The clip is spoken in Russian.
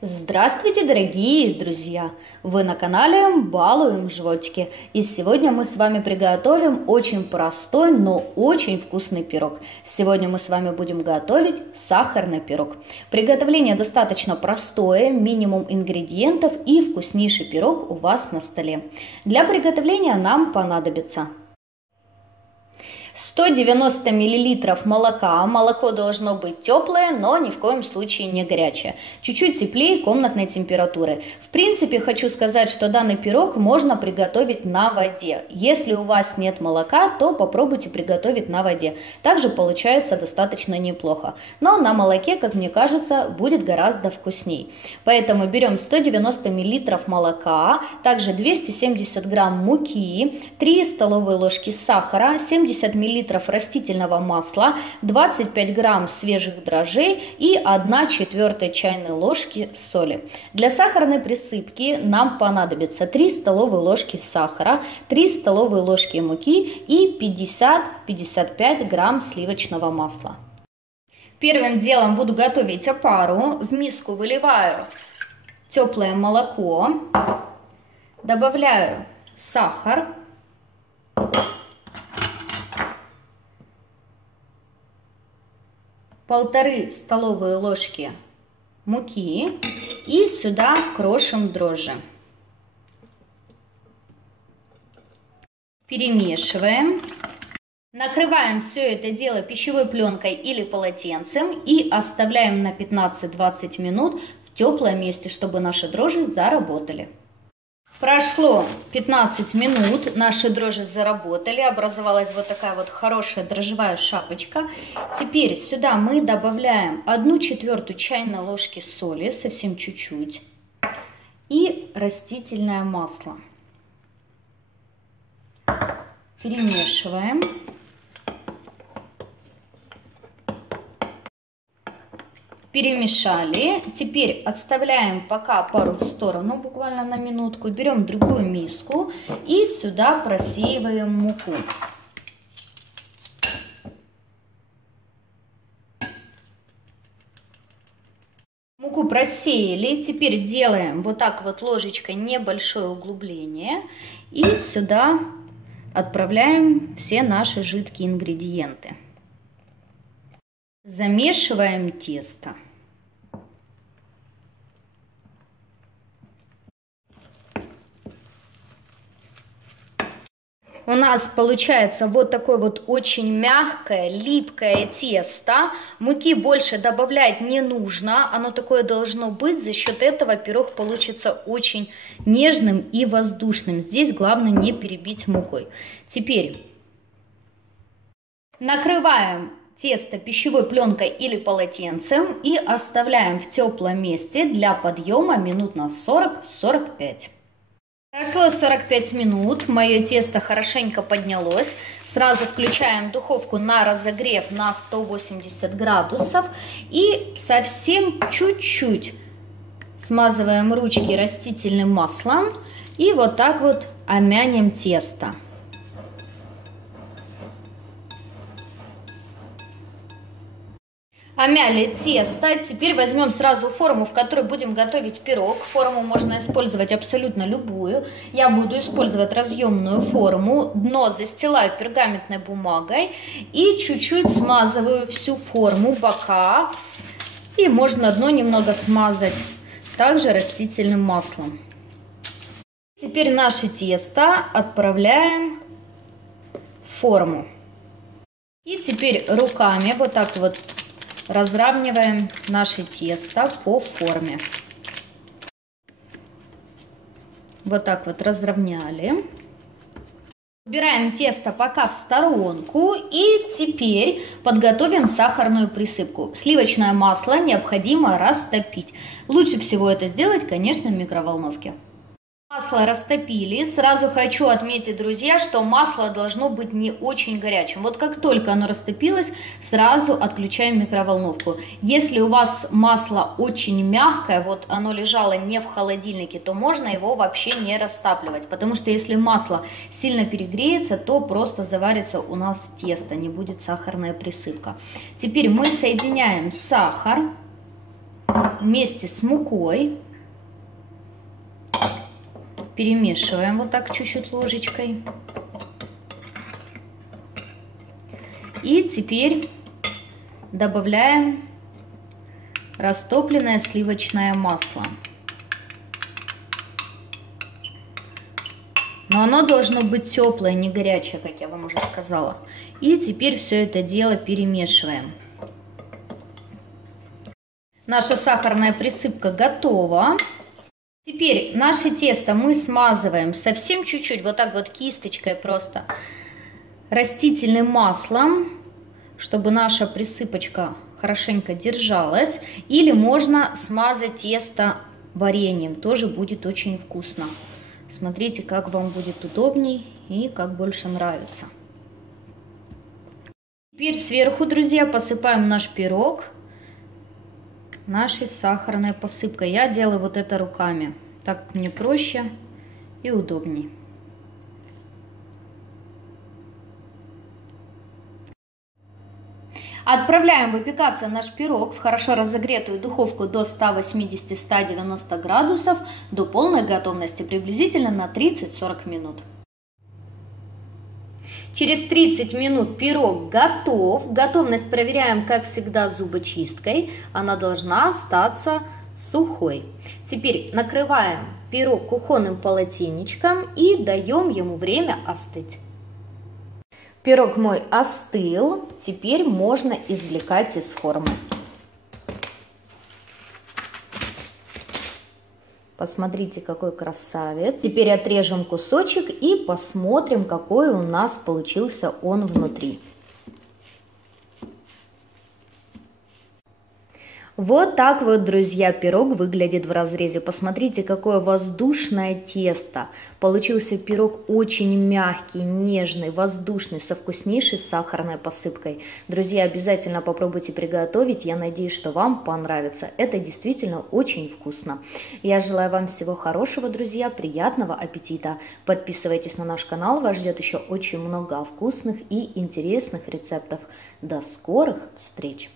Здравствуйте, дорогие друзья! Вы на канале Балуем Животики. И сегодня мы с вами приготовим очень простой, но очень вкусный пирог. Сегодня мы с вами будем готовить сахарный пирог. Приготовление достаточно простое, минимум ингредиентов и вкуснейший пирог у вас на столе. Для приготовления нам понадобится 190 мл молока. Молоко должно быть теплое, но ни в коем случае не горячее. Чуть-чуть теплее комнатной температуры. В принципе, хочу сказать, что данный пирог можно приготовить на воде. Если у вас нет молока, то попробуйте приготовить на воде. Также получается достаточно неплохо. Но на молоке, как мне кажется, будет гораздо вкусней. Поэтому берем 190 мл молока, также 270 грамм муки, 3 столовые ложки сахара, 70 мл растительного масла, 25 грамм свежих дрожжей и 1/4 чайной ложки соли. Для сахарной присыпки нам понадобится 3 столовые ложки сахара, 3 столовые ложки муки и 50-55 грамм сливочного масла. Первым делом буду готовить опару. В миску выливаю теплое молоко, добавляю сахар, полторы столовые ложки муки и сюда крошим дрожжи. Перемешиваем. Накрываем все это дело пищевой пленкой или полотенцем и оставляем на 15-20 минут в теплом месте, чтобы наши дрожжи заработали. Прошло 15 минут, наши дрожжи заработали, образовалась вот такая вот хорошая дрожжевая шапочка. Теперь сюда мы добавляем 1/4 чайной ложки соли, совсем чуть-чуть, и растительное масло. Перемешиваем. Перемешали. Теперь отставляем пока пару в сторону, буквально на минутку. Берем другую миску и сюда просеиваем муку. Муку просеяли. Теперь делаем вот так вот ложечкой небольшое углубление. И сюда отправляем все наши жидкие ингредиенты. Замешиваем тесто. У нас получается вот такое вот очень мягкое, липкое тесто. Муки больше добавлять не нужно, оно такое должно быть. За счет этого пирог получится очень нежным и воздушным. Здесь главное не перебить мукой. Теперь накрываем тесто пищевой пленкой или полотенцем и оставляем в теплом месте для подъема минут на 40-45. Прошло 45 минут, мое тесто хорошенько поднялось. Сразу включаем духовку на разогрев на 180 градусов и совсем чуть-чуть смазываем ручки растительным маслом и вот так вот омянем тесто. Омяли тесто. Теперь возьмем сразу форму, в которой будем готовить пирог. Форму можно использовать абсолютно любую. Я буду использовать разъемную форму. Дно застилаю пергаментной бумагой и чуть-чуть смазываю всю форму, бока. И можно дно немного смазать также растительным маслом. Теперь наше тесто отправляем в форму. И теперь руками вот так вот разравниваем наше тесто по форме. Вот так вот разровняли. Убираем тесто пока в сторонку. И теперь подготовим сахарную присыпку. Сливочное масло необходимо растопить. Лучше всего это сделать, конечно, в микроволновке. Масло растопили. Сразу хочу отметить, друзья, что масло должно быть не очень горячим. Вот как только оно растопилось, сразу отключаем микроволновку. Если у вас масло очень мягкое, вот оно лежало не в холодильнике, то можно его вообще не растапливать. Потому что если масло сильно перегреется, то просто заварится у нас тесто, не будет сахарная присыпка. Теперь мы соединяем сахар вместе с мукой. Перемешиваем вот так чуть-чуть ложечкой. И теперь добавляем растопленное сливочное масло. Но оно должно быть теплое, не горячее, как я вам уже сказала. И теперь все это дело перемешиваем. Наша сахарная присыпка готова. Теперь наше тесто мы смазываем совсем чуть-чуть, вот так вот кисточкой просто, растительным маслом, чтобы наша присыпочка хорошенько держалась. Или можно смазать тесто вареньем, тоже будет очень вкусно. Смотрите, как вам будет удобней и как больше нравится. Теперь сверху, друзья, посыпаем наш пирог нашей сахарной посыпкой. Я делаю вот это руками, так мне проще и удобней. Отправляем выпекаться наш пирог в хорошо разогретую духовку до 180-190 градусов до полной готовности, приблизительно на 30-40 минут. Через 30 минут пирог готов. Готовность проверяем, как всегда, зубочисткой. Она должна остаться сухой. Теперь накрываем пирог кухонным полотенечком и даем ему время остыть. Пирог мой остыл, теперь можно извлекать из формы. Посмотрите, какой красавец. Теперь отрежем кусочек и посмотрим, какой у нас получился он внутри. Вот так вот, друзья, пирог выглядит в разрезе. Посмотрите, какое воздушное тесто. Получился пирог очень мягкий, нежный, воздушный, со вкуснейшей сахарной посыпкой. Друзья, обязательно попробуйте приготовить. Я надеюсь, что вам понравится. Это действительно очень вкусно. Я желаю вам всего хорошего, друзья, приятного аппетита. Подписывайтесь на наш канал, вас ждет еще очень много вкусных и интересных рецептов. До скорых встреч!